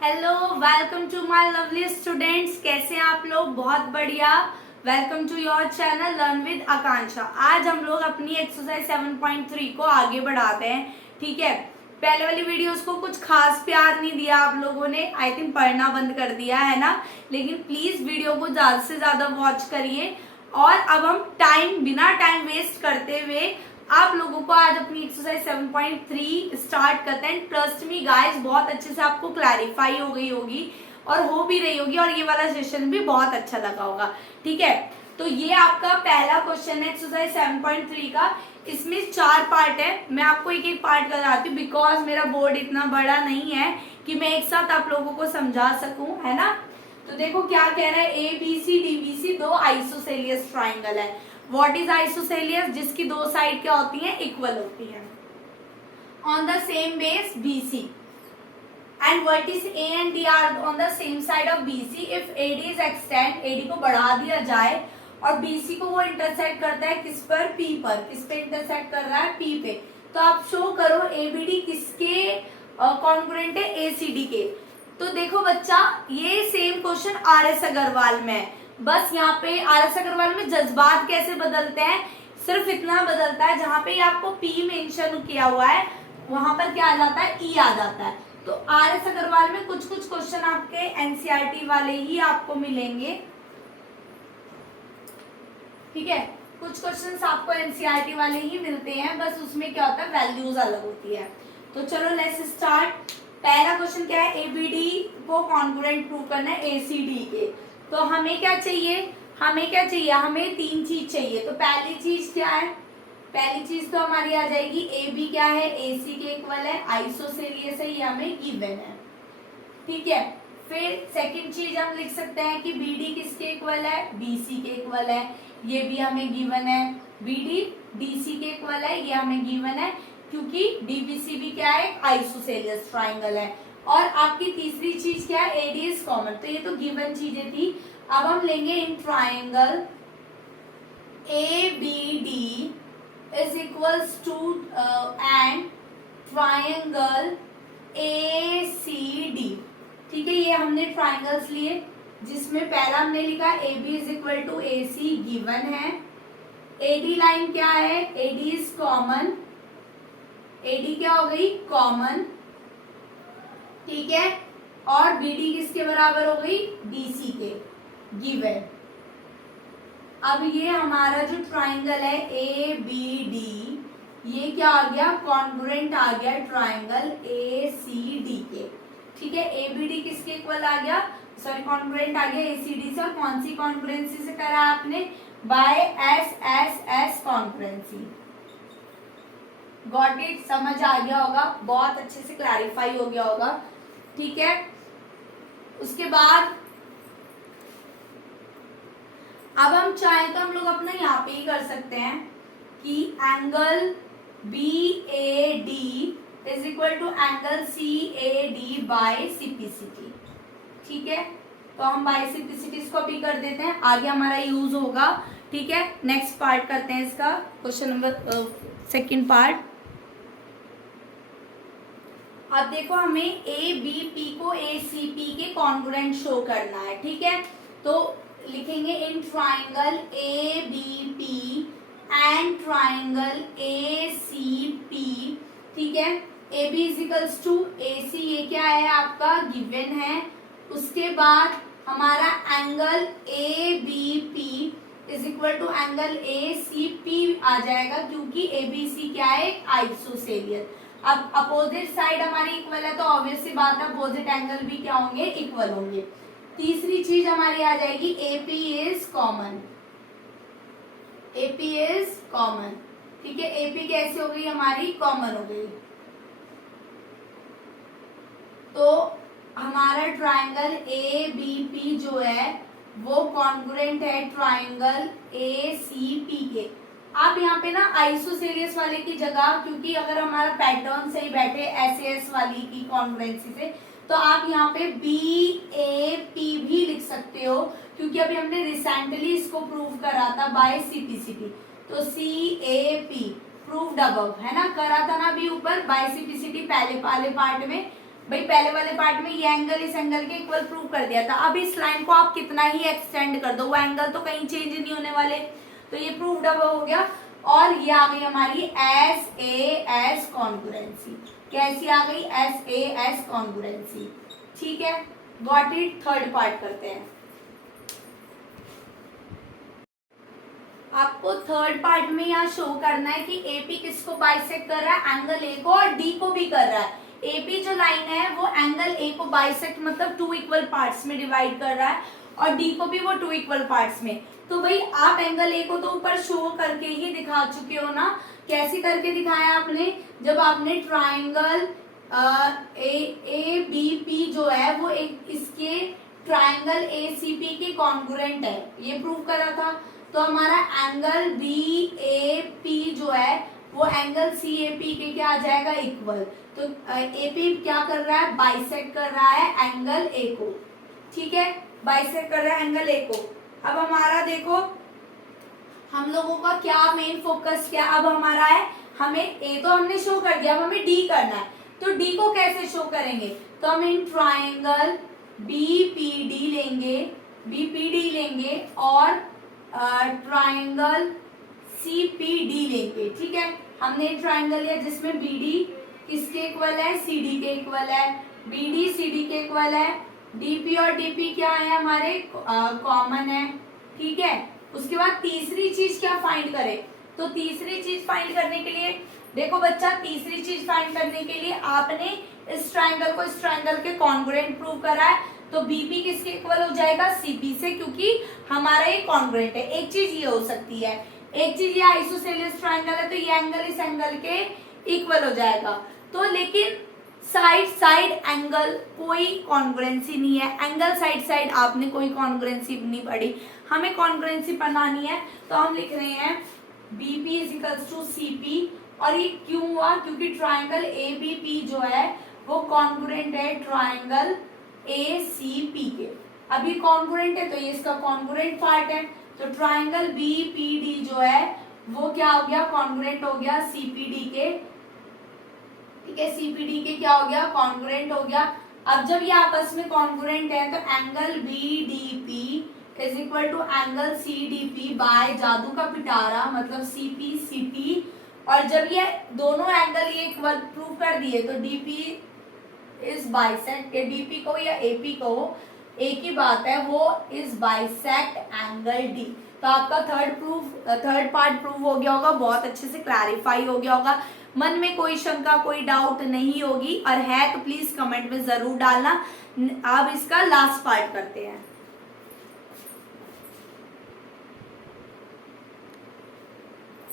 Hello, welcome to my lovely students. कैसे हैं आप लोग? बहुत बढ़िया। Welcome to your channel learn with Akanksha. आज हम लोग अपनी एक्सरसाइज 7.3 को आगे बढ़ाते हैं। ठीक है, पहले वाली वीडियोस को कुछ खास प्यार नहीं दिया आप लोगों ने, आई थिंक पढ़ना बंद कर दिया है ना। लेकिन प्लीज वीडियो को ज्यादा से ज्यादा वॉच करिए। और अब हम बिना टाइम वेस्ट करते हुए आप लोगों को आज अपनी एक्सरसाइज 7.3 स्टार्ट करते हैं। ट्रस्ट मी गाइस, बहुत अच्छे से आपको क्लैरिफाई हो गई होगी और हो भी रही होगी, और ये वाला सेशन भी बहुत अच्छा लगा होगा। ठीक है, तो ये आपका पहला क्वेश्चन है एक्सरसाइज 7.3 का। इसमें 4 पार्ट है। मैं आपको एक एक पार्ट कराती हूँ बिकॉज मेरा बोर्ड इतना बड़ा नहीं है कि मैं एक साथ आप लोगों को समझा सकूं, है ना। तो देखो क्या कह रहा है, ABCDBC 2 आइसोसेलियस ट्राइंगल है। What is isosceles? जिसकी दो साइड क्या होती हैं? इक्वल होती हैं। On the same base BC and vertex A and D are on the same side of BC if AD is extend, AD को बढ़ा दिया जाए और BC को वो इंटरसेक्ट करता है किस पर? P पर। किस पे इंटरसेक्ट कर रहा है? P पे। तो आप शो करो ABD किसके कॉन्ग्रुएंट है? ACD के। तो देखो बच्चा, ये सेम क्वेश्चन RS अग्रवाल में है। बस यहाँ पे RS अग्रवाल में जज्बात कैसे बदलते हैं, सिर्फ इतना बदलता है जहां पे आपको P मेंशन किया हुआ है वहां पर क्या आ जाता है? E आ जाता है। तो RS अग्रवाल में कुछ कुछ क्वेश्चन आपके एनसीईआरटी वाले ही आपको मिलेंगे। ठीक है, कुछ क्वेश्चंस आपको एनसीईआरटी वाले ही मिलते हैं, बस उसमें क्या होता है? वैल्यूज अलग होती है। तो चलो लेट्स स्टार्ट। पहला क्वेश्चन क्या है? एबीडी को कॉन्ग्रुएंट प्रूव करना है एसीडी के। तो हमें क्या चाहिए? हमें 3 चीज चाहिए। तो पहली चीज क्या है? पहली चीज तो हमारी आ जाएगी AB क्या है? AC के इक्वल है, आइसोसेलियस है, ये हमें गिवन है। ठीक है, फिर सेकंड चीज हम लिख सकते हैं कि BD किसके इक्वल है? BC के इक्वल है, ये भी हमें गिवन है। BD DC के इक्वल है, ये हमें गिवन है, क्योंकि DBC भी क्या है? आइसोसेलियस ट्राइंगल है। और आपकी तीसरी चीज क्या है? AD is common. तो ये तो गिवन चीजें थी। अब हम लेंगे in triangle ABD is equals to and triangle ACD। ठीक है, ये हमने ट्राइंगल्स लिए, जिसमें पहला हमने लिखा AB is equal to AC given है। AD लाइन क्या है? AD is common. AD क्या हो गई? कॉमन। ठीक है, और BD किसके बराबर हो गई? DC के गिवन। अब ये हमारा जो ट्राइंगल है ABD, ये क्या आ गया? कॉन्ग्रुएंट आ गया ट्राइंगल ACD के। ठीक है, ABD किसके इक्वल आ गया? सॉरी, कॉन्ग्रुएंट आ गया ACD से। और कौन सी कॉन्ग्रुएंसी से करा आपने? By SSS congruency. Got it? समझ आ गया होगा, बहुत अच्छे से क्लैरिफाई हो गया होगा। ठीक है, उसके बाद अब हम चाहें तो हम लोग अपना यहाँ पे ही कर सकते हैं कि angle BAD is equal to angle CAD by CPCT। ठीक है, तो हम बाय CPCT इसको भी कर देते हैं, आगे हमारा यूज होगा। ठीक है, नेक्स्ट पार्ट करते हैं इसका, क्वेश्चन नंबर सेकंड पार्ट। अब देखो, हमें ABP को ACP के कॉन्ग्रुएंट शो करना है। ठीक है, तो लिखेंगे in triangle ABP and triangle ACP। ठीक है, AB इजिकल्स टू AC, ये क्या है? आपका गिवन है। उसके बाद हमारा angle ABP is equal to angle ACP आ जाएगा, क्योंकि ABC क्या है? आइसोसेलियस। अब अपोजिट साइड हमारी इक्वल है, तो ऑब्वियस सी बात है अपोजिट एंगल भी क्या होंगे? इक्वल होंगे। तीसरी चीज हमारी आ जाएगी AP is common. AP is common. ठीक है, AP कैसे हो गई? हमारी कॉमन हो गई। तो हमारा ट्राइंगल ABP जो है वो कॉन्ग्रुएंट है ट्राइंगल ACP के। आप यहाँ पे ना आइसोसेलियस वाले की जगह, क्योंकि अगर हमारा पैटर्न सही बैठे SAS वाली की कॉन्ग्रुएंसी से, तो आप यहाँ पे BAP भी लिख सकते हो, क्योंकि अभी हमने रिसेंटली इसको प्रूव करा था बाय CPCT। तो CAP प्रूव्ड अबव है ना, करा था ना अभी ऊपर बाय CPCT पहले पार्ट में। भाई पहले वाले पार्ट में ये एंगल इस एंगल के इक्वल प्रूव कर दिया था, अब इस लाइन को आप कितना ही एक्सटेंड कर दो वो एंगल तो कहीं चेंज नहीं होने वाले, तो ये प्रूव्ड अब हो गया। और ये आ गई हमारी एस ए एस कॉन्ग्रुएंसी। कैसी आ गई? S A S congruency. ठीक है, गॉट इट। थर्ड पार्ट करते हैं। आपको थर्ड पार्ट में यहाँ शो करना है कि एपी किसको बाइसेक्ट कर रहा है? एंगल ए को, और डी को भी कर रहा है। एपी जो लाइन है वो एंगल ए को बाइसेक्ट मतलब 2 इक्वल पार्ट्स में डिवाइड कर रहा है, और डी को भी वो 2 इक्वल पार्ट्स में। तो भाई आप एंगल ए को तो ऊपर शो करके ही दिखा चुके हो ना। कैसे करके दिखाया आपने? जब आपने ट्राइंगल ए बी पी जो है वो एक इसके ट्राइंगल ए सी पी के कॉन्ग्रुएंट है, ये प्रूव करा था। तो हमारा एंगल बी ए पी जो है वो एंगल सी ए पी के क्या आ जाएगा? इक्वल। तो ए पी क्या कर रहा है? बाइसेक्ट कर रहा है एंगल ए को। ठीक है, बाइसेक्ट कर रहा है एंगल ए को। अब हमारा देखो, हम लोगों का क्या मेन फोकस क्या अब हमारा है? हमें ए तो हमने शो कर दिया, अब हमें डी करना है। तो डी को कैसे शो करेंगे? तो हम इन ट्राइंगल बीपीडी लेंगे और ट्राइंगल सीपीडी लेंगे। ठीक है, हमने ट्राइंगल लिया जिसमें बीडी किसके इक्वल है? सीडी के इक्वल है। बीडी सीडी के इक्वल है। डीपी और डीपी क्या है? हमारे कॉमन है। ठीक है, उसके बाद तीसरी चीज क्या फाइंड करें? तो तीसरी चीज फाइंड करने के लिए देखो बच्चा, तीसरी चीज फाइंड करने के लिए आपने इस ट्राइंगल को इस ट्राइंगल के कॉन्ग्रुएंट प्रूव करा है। तो बीपी किसके इक्वल हो जाएगा? सीपी से, क्योंकि हमारा ये कॉन्ग्रुएंट है। एक चीज ये हो सकती है, एक चीज ये आइसोसेलेस ट्राइंगल है तो ये एंगल इस एंगल के इक्वल हो जाएगा। तो लेकिन साइड साइड एंगल कोई कॉन्ग्रुएंसी नहीं है। एंगल साइड साइड आपने कोई कॉन्ग्रुएंसी नहीं पढ़ी, हमें कॉन्ग्रुएंसी बनानी है। तो हम लिख रहे हैं BP is equals to CP. और ये क्यों हुआ? क्योंकि ट्राइंगल ए बी पी जो है वो कॉन्ग्रुएंट है ट्राइंगल ए सी पी के। अभी कॉन्ग्रुएंट है तो ये इसका कॉन्ग्रुएंट पार्ट है। तो ट्राइंगल बी पी डी जो है वो क्या हो गया? कॉन्ग्रुएंट हो गया सीपीडी के। ठीक है, सीपीडी के क्या हो गया? कॉन्ग्रुएंट हो गया। अब जब ये आपस में कॉन्ग्रुएंट है तो angle B D P is equal to angle C D P by जादू का पिटारा मतलब सीपी सीपी। और जब ये दोनों एंगल ये इक्वल प्रूव कर दिए तो डीपी इज बाइसेक्ट, डीपी को या एपी को एक ही बात है, वो इज बाइसेक्ट एंगल डी। तो आपका थर्ड पार्ट प्रूव हो गया होगा, बहुत अच्छे से क्लैरिफाई हो गया होगा, मन में कोई शंका कोई डाउट नहीं होगी, और है तो प्लीज कमेंट में जरूर डालना। अब इसका लास्ट पार्ट करते हैं।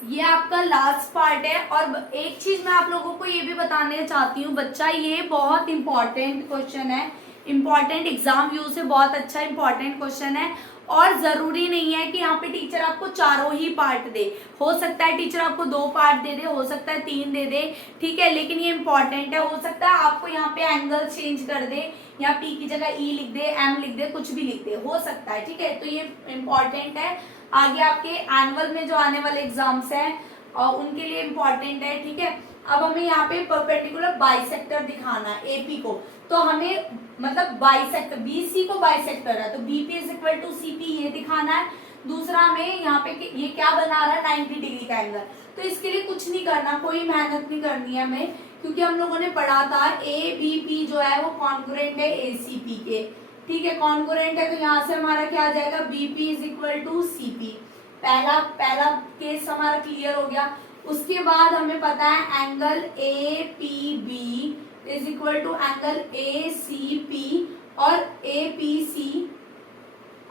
ये आपका लास्ट पार्ट है। और एक चीज मैं आप लोगों को ये भी बताने चाहती हूँ बच्चा, ये बहुत इंपॉर्टेंट क्वेश्चन है, इंपॉर्टेंट एग्जाम व्यू से बहुत अच्छा इंपॉर्टेंट क्वेश्चन है। और जरूरी नहीं है कि यहाँ पे टीचर आपको चारों ही पार्ट दे, हो सकता है टीचर आपको 2 पार्ट दे दे, हो सकता है 3 दे दे। ठीक है, लेकिन ये इंपॉर्टेंट है। हो सकता है आपको यहाँ पे एंगल चेंज कर दे, या पी की जगह ई लिख दे, एम लिख दे, कुछ भी लिख दे, हो सकता है। ठीक है, तो ये इंपॉर्टेंट है, आगे आपके एनुअल में जो आने वाले एग्जाम्स हैं और उनके लिए इम्पोर्टेंट है। ठीक है, अब हमें यहाँ पे परपेंडिकुलर बाइसेक्टर दिखाना है एपी को। तो हमें मतलब बाइसेक्टर बीसी को बाइसेक्ट कर रहा है तो BP is equal to CP ये दिखाना है। दूसरा हमें यहाँ पे ये क्या बना रहा है? 90 डिग्री का एंगल। तो इसके लिए कुछ नहीं करना, कोई मेहनत नहीं करनी है हमें, क्योंकि हम लोगों ने पढ़ा था ए बी पी जो है वो कॉन्ग्रुएंट है ए सी पी के। ठीक है, कॉन्ग्रुएंट है तो यहाँ से हमारा क्या आ जाएगा? BP is equal to CP. पहला केस हमारा क्लियर हो गया। उसके बाद हमें पता है angle A P B is equal to angle A C P और ए पी सी,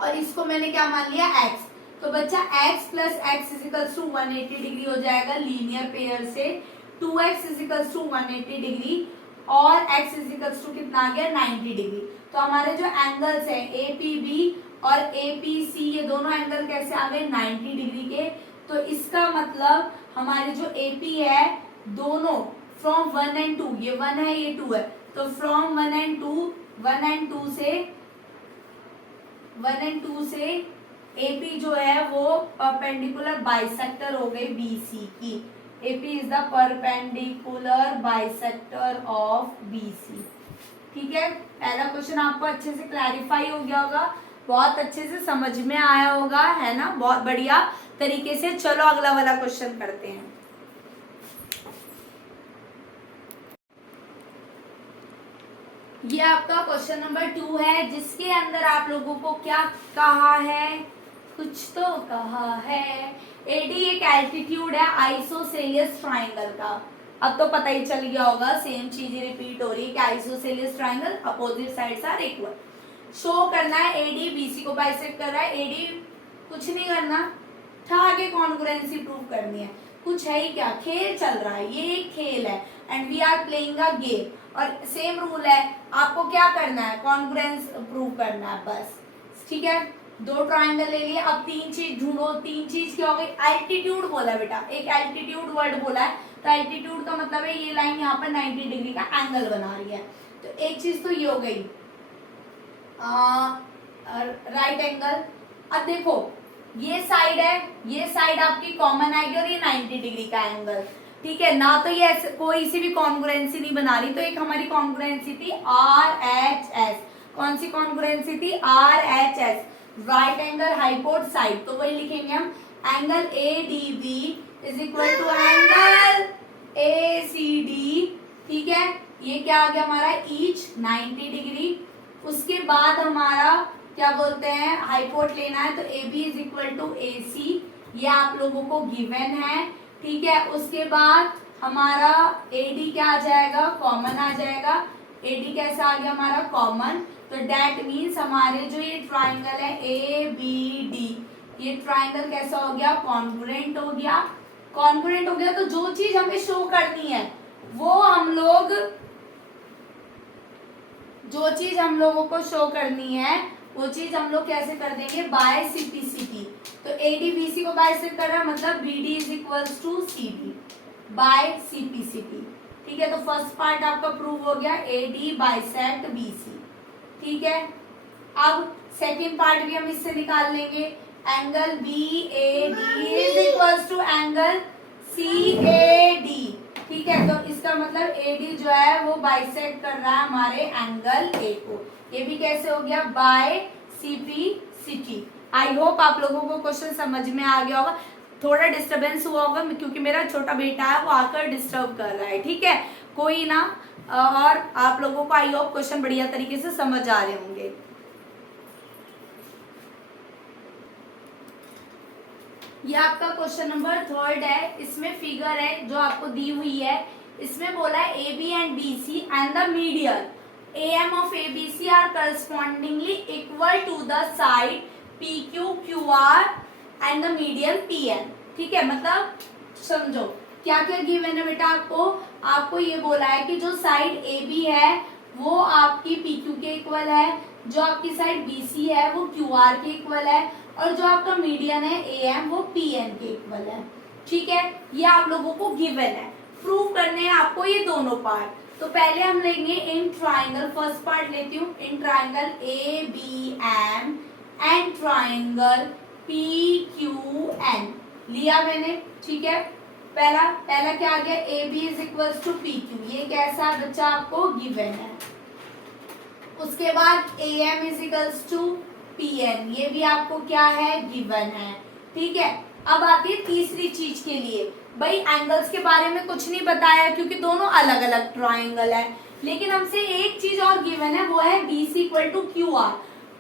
और इसको मैंने क्या मान लिया? एक्स। तो बच्चा x plus x is equals to 180 degree हो जाएगा लीनियर पेयर से। 2x is equals to 180 degree और x इज इक्वल्स टू कितना आ गया? 90 डिग्री। तो हमारे जो एंगल्स हैं ए पी बी और ए पी सी, ये दोनों एंगल कैसे आ गए? 90 डिग्री के। तो इसका मतलब हमारे जो ए पी है दोनों फ्रॉम 1 एंड 2, ये 1 है ये 2 है, तो फ्रॉम 1 एंड 2 से एपी जो है वो परपेंडिकुलर बाइसेक्टर हो गई बीसी की। AP is the perpendicular bisector of BC. ठीक है, पहला क्वेश्चन आपको अच्छे से क्लैरिफाई हो गया होगा, बहुत अच्छे से समझ में आया होगा, है ना, बहुत बढ़िया तरीके से। चलो अगला वाला क्वेश्चन करते हैं। ये आपका क्वेश्चन नंबर 2 है, जिसके अंदर आप लोगों को क्या कहा है, कुछ तो कहा है। एडी एक एल्टीट्यूड है आइसोसेलियस ट्राइंगल का। अब तो पता ही चल गया होगा, सेम चीज रिपीट हो रही है कि isosceles triangle opposite sides are equal. Show करना है एडी बीसी को बाइसेक्ट कर रहा है, एडी कुछ नहीं करना, ठा के कॉन्ग्रुएंसी प्रूव करनी है। कुछ है ही क्या, खेल चल रहा है, ये एक खेल है and we are playing a game. और सेम रूल है, आपको क्या करना है, कॉन्ग्रुएंस प्रूव करना है बस, ठीक है। दो ट्राइंगल ले लिए, अब तीन चीज ढूंढो। तीन चीज क्या हो गई, एल्टीट्यूड बोला बेटा, एक एल्टीट्यूड वर्ड बोला है, तो एल्टीट्यूड का मतलब है ये लाइन यहाँ पर 90 डिग्री का एंगल बना रही है। तो एक चीज तो ये हो गई राइट एंगल। अब देखो ये साइड है, ये साइड आपकी कॉमन आएगी और ये 90 डिग्री का एंगल, ठीक है ना। तो ये कोई सी भी कॉन्ग्रुएंसी नहीं बना रही, तो एक हमारी कॉन्ग्रुएंसी थी RHS। कौन सी कॉन्ग्रुएंसी थी, RHS, right angle hypotenuse side. तो वही लिखेंगे हम, angle ADB is equal to angle ACD, ठीक है। ये क्या आ गया हमारा, ईच 90 डिग्री। उसके बाद हमारा क्या बोलते हैं, हाइपोट लेना है, तो AB is equal to AC, ये आप लोगों को गिवन है, ठीक है। उसके बाद हमारा AD क्या आ जाएगा, कॉमन आ जाएगा। AD कैसा आ गया हमारा, कॉमन। तो डेट मीन्स हमारे जो ये ट्राइंगल है ABD, ये ट्राइंगल कैसा हो गया, कॉन्ग्रुएंट हो गया। कॉन्ग्रुएंट हो गया तो जो चीज हमें शो करनी है वो हम लोग, जो चीज हम लोगों को शो करनी है वो चीज हम लोग कैसे कर देंगे, बाय CPCT। तो ADBC को बाइसेक्ट कर रहा है, मतलब BD is equals to CD by CPCT, ठीक है। तो फर्स्ट पार्ट आपका प्रूव हो गया, AD बाइसेक्ट BC, ठीक है। अब सेकेंड पार्ट भी हम इससे निकाल लेंगे, angle BAD is equals to angle CAD, ठीक है। तो इसका मतलब AD जो है वो बाइसेक्ट कर रहा है हमारे एंगल A को। ये भी कैसे हो गया, बाय CPCT। आई होप आप लोगों को क्वेश्चन समझ में आ गया होगा। थोड़ा डिस्टरबेंस हुआ होगा क्योंकि मेरा छोटा बेटा है, वो आकर डिस्टर्ब कर रहा है, ठीक है, कोई ना। और आप लोगों को आई होप क्वेश्चन बढ़िया तरीके से समझ आ रहे होंगे। ये आपका क्वेश्चन नंबर 3 है, इसमें फिगर है जो आपको दी हुई है। इसमें बोला है AB and BC and the median AM of ABC are correspondingly equal to the side PQ, QR and the median PN, ठीक है। मतलब समझो क्या क्या गिवन है बेटा, आपको ये बोला है कि जो साइड AB है वो आपकी PQ के इक्वल है, जो आपकी साइड BC है वो QR के इक्वल है, और जो आपका मीडियन है AM वो PN के इक्वल है, ठीक है। ये आप लोगों को गिवन है, प्रूव करने हैं आपको ये दोनों पार्ट। तो पहले हम लेंगे इन ट्राइंगल, फर्स्ट पार्ट लेती हूँ, in triangle ABM and triangle PQN लिया मैंने, ठीक है। पहला क्या आ गया, AB is equals to PQ, ये कैसा बच्चा आपको गिवन है। उसके बाद AM is equals to PN, ये भी आपको क्या है, गिवन है, ठीक है। अब आती है तीसरी चीज के लिए, भाई एंगल्स के बारे में कुछ नहीं बताया क्योंकि दोनों अलग अलग ट्राइंगल है, लेकिन हमसे एक चीज और गिवन है, वो है BC equal to QR।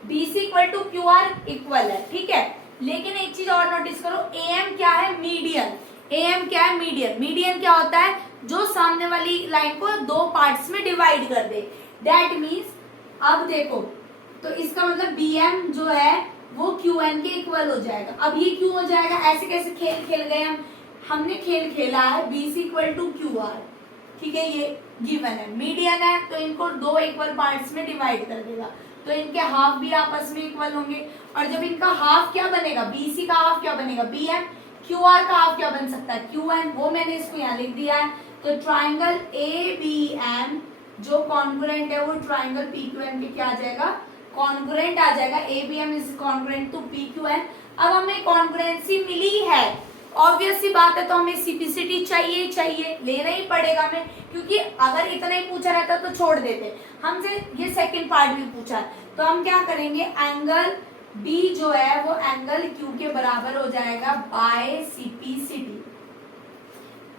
BC equal to QR equal है, ठीक है। लेकिन एक चीज और नोटिस करो, AM क्या है, मीडियन। AM क्या है, मीडियन। मीडियन क्या होता है, जो सामने वाली लाइन को दो पार्ट्स में डिवाइड कर दे। दैट मीन्स अब देखो, तो इसका मतलब BM जो है वो QN के इक्वल हो जाएगा। अब ये क्यों हो जाएगा, ऐसे कैसे खेल खेल गए हमने खेल खेला है BC इक्वल टू QR, ठीक है, ये गिवन है। मीडियन है तो इनको दो इक्वल पार्ट्स में डिवाइड कर देगा, तो इनके हाफ भी आपस में इक्वल होंगे। और जब इनका हाफ क्या बनेगा, BC का हाफ क्या बनेगा, BM। QR का हाफ क्या बन सकता है, QN, वो मैंने इसको यहाँ लिख दिया है। तो ट्राइंगल ABM जो कॉन्ग्रुएंट है वो ट्राइंगल PQN के क्या आ जाएगा, कॉन्ग्रुएंट आ जाएगा। ABM is congruent to PQN। अब हमें कॉन्ग्रुएंसी मिली है ऑब्वियस सी बात है, तो हमें सीपीसीटी चाहिए चाहिए, लेना ही पड़ेगा हमें, क्योंकि अगर इतना ही पूछा रहता तो छोड़ देते। हमसे ये सेकंड पार्ट भी पूछा है, तो हम क्या करेंगे, एंगल बी जो है वो एंगल क्यू के बराबर हो जाएगा बाय सीपीसीटी।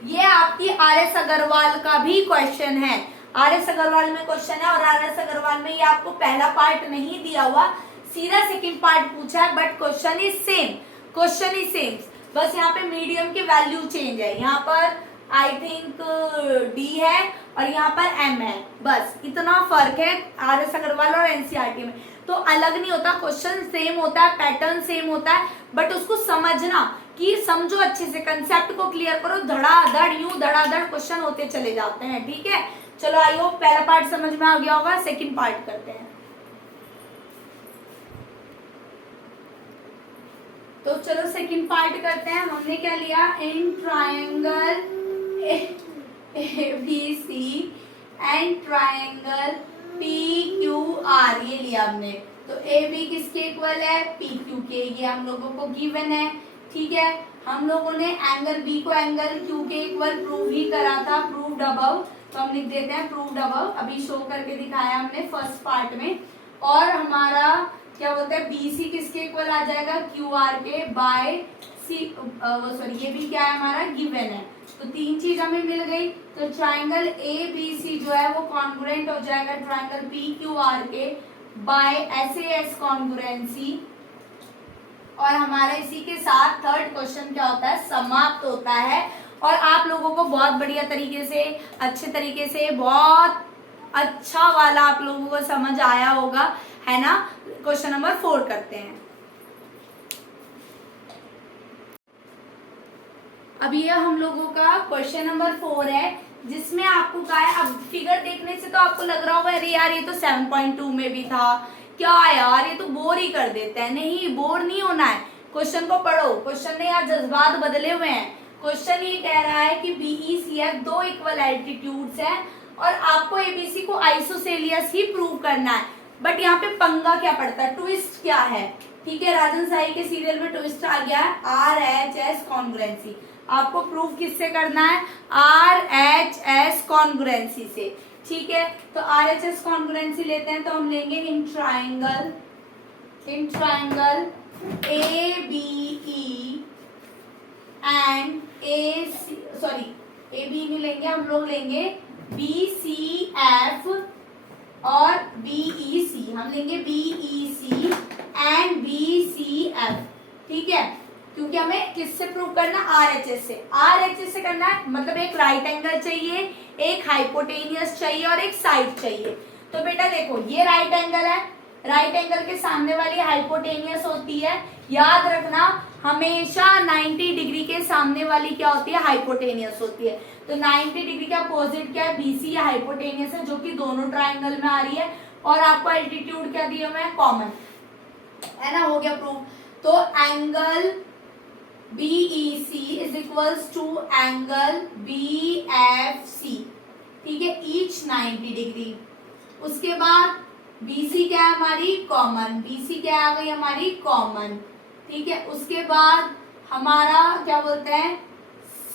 ये आपकी आर एस अग्रवाल का भी क्वेश्चन है, आर एस अग्रवाल में क्वेश्चन है, और आर एस अग्रवाल में ये आपको पहला पार्ट नहीं दिया हुआ, सीधा सेकंड पार्ट पूछा है, but question is same, question is same, बस यहाँ पे मीडियम की वैल्यू चेंज है, यहाँ पर आई थिंक डी है और यहाँ पर एम है, बस इतना फर्क है आर एस अग्रवाल और एनसीईआरटी में। तो अलग नहीं होता, क्वेश्चन सेम होता है, पैटर्न सेम होता है, बट उसको समझना कि समझो अच्छे से, कंसेप्ट को क्लियर करो, धड़ाधड़ यूं धड़ाधड़ क्वेश्चन होते चले जाते हैं, ठीक है। चलो आई होप पहला पार्ट समझ में आ गया होगा, सेकंड पार्ट करते हैं। तो चलो सेकंड पार्ट करते हैं। हमने क्या लिया, in triangle ABC and triangle PQR, ये लिया हमने। तो AB किसके इक्वल है, PQ के, ये हम लोगों को गिवन है, ठीक है। हम लोगों ने एंगल B को एंगल Q के इक्वल प्रूव ही करा था, प्रूव्ड अबव, तो हम लिख देते हैं प्रूव्ड अबव, अभी शो करके दिखाया हमने फर्स्ट पार्ट में। और हमारा क्या बोलते हैं, BC किसके इक्वल आ जाएगा, QR के बाय सी, सॉरी ये भी क्या है हमारा गिवन है, तो तीन चीज हमें मिल गई। तो ट्राइंगल ABC जो है वो कॉन्ग्रुएंट हो जाएगा ट्राइंगल PQR के बाय SAS कॉन्ग्रुएंसी। और हमारा इसी के साथ थर्ड क्वेश्चन क्या होता है, समाप्त होता है। और आप लोगों को बहुत बढ़िया तरीके से, अच्छे तरीके से, बहुत अच्छा वाला आप लोगों को समझ आया होगा, है ना। क्वेश्चन नंबर 4 करते हैं। अब ये हम लोगों का क्वेश्चन नंबर 4 है, जिसमें आपको कहा है, अब फिगर देखने से तो आपको लग रहा होगा अरे यार ये तो 7.2 में भी था, क्या यार ये तो बोर ही कर देता है। नहीं, बोर नहीं होना है, क्वेश्चन को पढ़ो, क्वेश्चन ने यार जज्बात बदले हुए हैं। क्वेश्चन ये कह रहा है कि BECF दो इक्वल एल्टीट्यूड्स हैं और आपको ABC को आइसोसेलियस ही प्रूव करना है। बट यहाँ पे पंगा क्या पड़ता है, ट्विस्ट क्या है, ठीक है। राजन साई के सीरियल में ट्विस्ट आ गया है, RHS कॉन्ग्रुएंसी। आपको प्रूव किससे करना है, RHS कॉन्ग्रुएंसी से, ठीक है। तो RHS कॉन्ग्रुएंसी लेते हैं, तो हम लेंगे in triangle ABE and ABE नहीं लेंगे हम लोग, लेंगे BCF और BEC, हम लेंगे BEC एंड BCF, ठीक है। क्योंकि हमें किससे प्रूव करना, RHS से, RHS से करना है, मतलब एक राइट एंगल चाहिए, एक हाइपोटेनियस चाहिए और एक साइड चाहिए। तो बेटा देखो ये राइट एंगल है, राइट एंगल के सामने वाली हाइपोटेनियस होती है, याद रखना हमेशा 90 डिग्री के सामने वाली क्या होती है, हाइपोटेनियस होती है। तो 90 डिग्री का अपोजिट क्या है, BC या हाइपोटेनियस है, जो कि दोनों ट्राइंगल में आ रही है। और आपको एल्टीट्यूड क्या दिए हुए हैं, कॉमन, है ना, हो गया प्रूव। तो angle BEC is equals to angle BFC, ठीक है, ईच 90 डिग्री। उसके बाद BC क्या है हमारी, कॉमन, BC क्या आ गई हमारी, कॉमन, ठीक है। उसके बाद हमारा क्या बोलते हैं,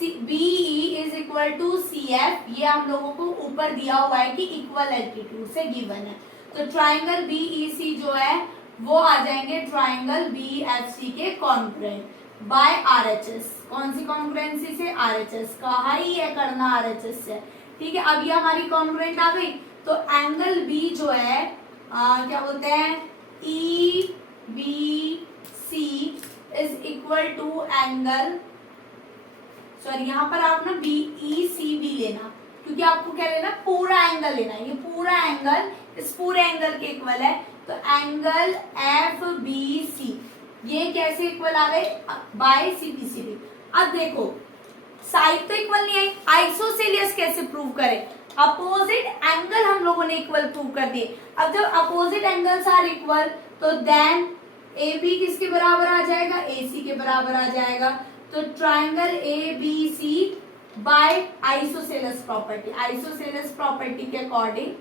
BE is equal to CF, ये हम लोगों को ऊपर दिया हुआ है कि इक्वल एल्टीट्यूड से गिवन है। तो ट्राइंगल BEC जो है वो आ जाएंगे ट्राइंगल BFC के कॉन्ग्रुएंट बाय RHS। कौन सी कॉन्ग्रुएंसी से, RHS, कहा ही है करना RHS से, ठीक है। अब ये हमारी कॉन्ग्रुएंट आ गई। तो एंगल B जो है क्या बोलते हैं, EBC is equal to angle, sorry यहाँ पर आप ना BECB लेना, क्योंकि आपको क्या लेना, पूरा एंगल लेना है, ये पूरा एंगल इस पूरे एंगल के इक्वल है। तो एंगल FBC ये कैसे इक्वल आ गए, बाय CPCB। अब देखो साइड तो इक्वल नहीं आई, आइसोसेलियस कैसे प्रूव करें, अपोजिट एंगल हम लोगों ने इक्वल प्रूव कर दिए। अब जब अपोजिट एंगल्स आर इक्वल, तो देन AB किसके बराबर आ जाएगा, AC के बराबर आ जाएगा। तो triangle ABC by isosceles property, isosceles property के अकॉर्डिंग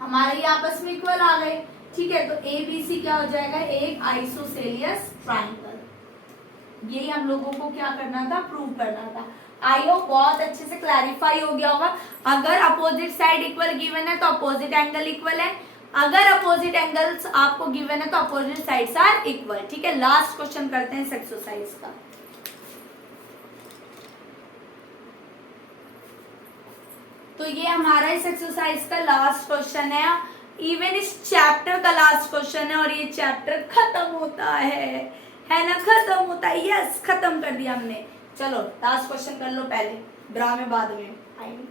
हमारे ये आपस में इक्वल आ गए, ठीक है। तो ABC क्या हो जाएगा, एक आइसोसेलियस ट्राइंगल, यही हम लोगों को क्या करना था, प्रूव करना था। आई होप बहुत अच्छे से क्लैरिफाई हो गया होगा। अगर अपोजिट साइड इक्वल गिवन है तो अपोजिट एंगल इक्वल है, अगर अपोजिट एंगल्स आपको गिवन है तो अपोजिट साइड्स आर इक्वल। ठीक है, लास्ट क्वेश्चन करते हैं इस एक्सरसाइज का। तो ये हमारा इस एक्सरसाइज का लास्ट क्वेश्चन है, इवन इस चैप्टर का लास्ट क्वेश्चन है, और ये चैप्टर खत्म होता है ना, खत्म होता है। यस, खत्म कर दिया हमने। चलो लास्ट क्वेश्चन कर लो पहले, ड्रामे बाद में आएंगे।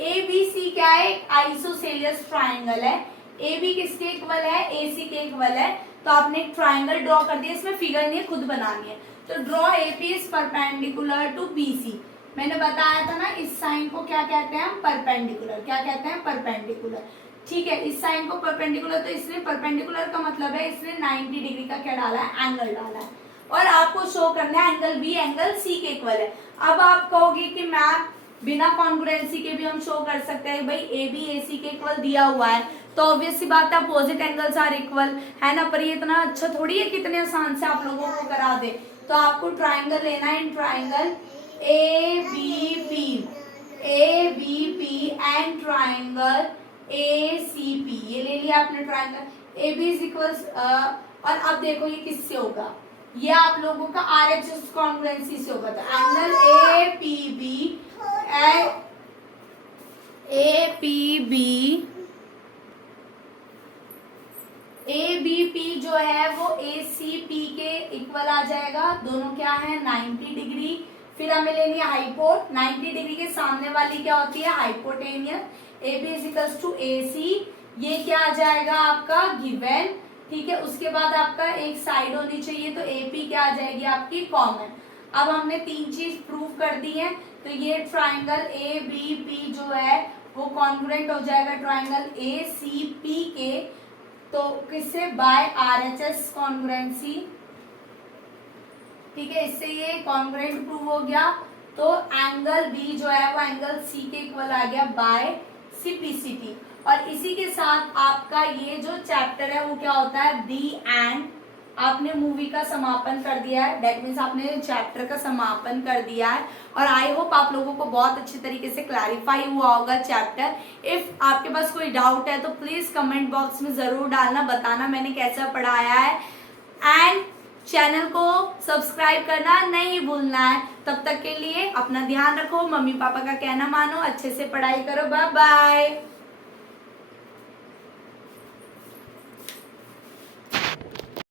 ए बी सी क्या है, एक आइसोसेलियस ट्राइंगल है। ए बी किसके इक्वल है, ए सी के इक्वल है। तो आपने एक ट्राइंगल ड्रॉ कर दिया, इसमें फिगर नहीं है, खुद बनानी है। तो draw A P is perpendicular to B C. मैंने बताया था ना, इस साइन को क्या कहते हैं हम, परपेंडिकुलर। क्या कहते हैं, परपेंडिकुलर। ठीक है, इस साइन को परपेंडिकुलर, तो इसने परपेंडिकुलर का मतलब है इसने 90 डिग्री का क्या डाला है, एंगल डाला है। और आपको शो करना है एंगल बी एंगल सी के इक्वल है। अब आप कहोगे कि मैम बिना कॉन्ग्रुएंसी के भी हम शो कर सकते हैं, भाई ए बी ए सी के इक्वल दिया हुआ है, तो ऑब्वियस सी बात है अपोजिट एंगल्स आर इक्वल, है ना। पर ये इतना अच्छा थोड़ी है कितने आसान से आप लोगों को करा दे। तो आपको ट्राइंगल लेना है, in triangle A B P and triangle A C P, ये ले लिया आपने triangle A B is equals. और अब देखो ये किससे होगा, ये आप लोगों का आर एच एस कॉन्ग्रुएंसी से होगा। तो एंगल ए पी बी जो है वो ए सी पी के इक्वल आ जाएगा। दोनों क्या है, 90 डिग्री। फिर हमें लेनी है हाइपोट, 90 डिग्री के सामने वाली क्या होती है, hypotenuse. A B is equals to A C, ये क्या आ जाएगा आपका गिवन। ठीक है, उसके बाद आपका एक साइड होनी चाहिए, तो ए पी क्या आ जाएगी आपकी, कॉमन। अब हमने तीन चीज प्रूव कर दी है। तो ये ट्राइंगल ए बी पी जो है वो कॉन्ग्रुएंट हो जाएगा ट्राइंगल ए सी पी के, तो किससे, by R H S congruency. ठीक है, इससे ये कॉन्ग्रुएंट प्रूव हो गया। तो एंगल बी जो है वो एंगल सी के इक्वल आ गया बाय सीपीसीटी। और इसी के साथ आपका ये जो चैप्टर है वो क्या होता है, दी एंड। आपने मूवी का समापन कर दिया है, दैट मीन्स आपने चैप्टर का समापन कर दिया है। और आई होप आप लोगों को बहुत अच्छे तरीके से क्लैरिफाई हुआ होगा चैप्टर। इफ आपके पास कोई डाउट है तो प्लीज कमेंट बॉक्स में जरूर डालना, बताना मैंने कैसा पढ़ाया है। एंड चैनल को सब्सक्राइब करना नहीं भूलना है। तब तक के लिए अपना ध्यान रखो, मम्मी पापा का कहना मानो, अच्छे से पढ़ाई करो। Bye bye.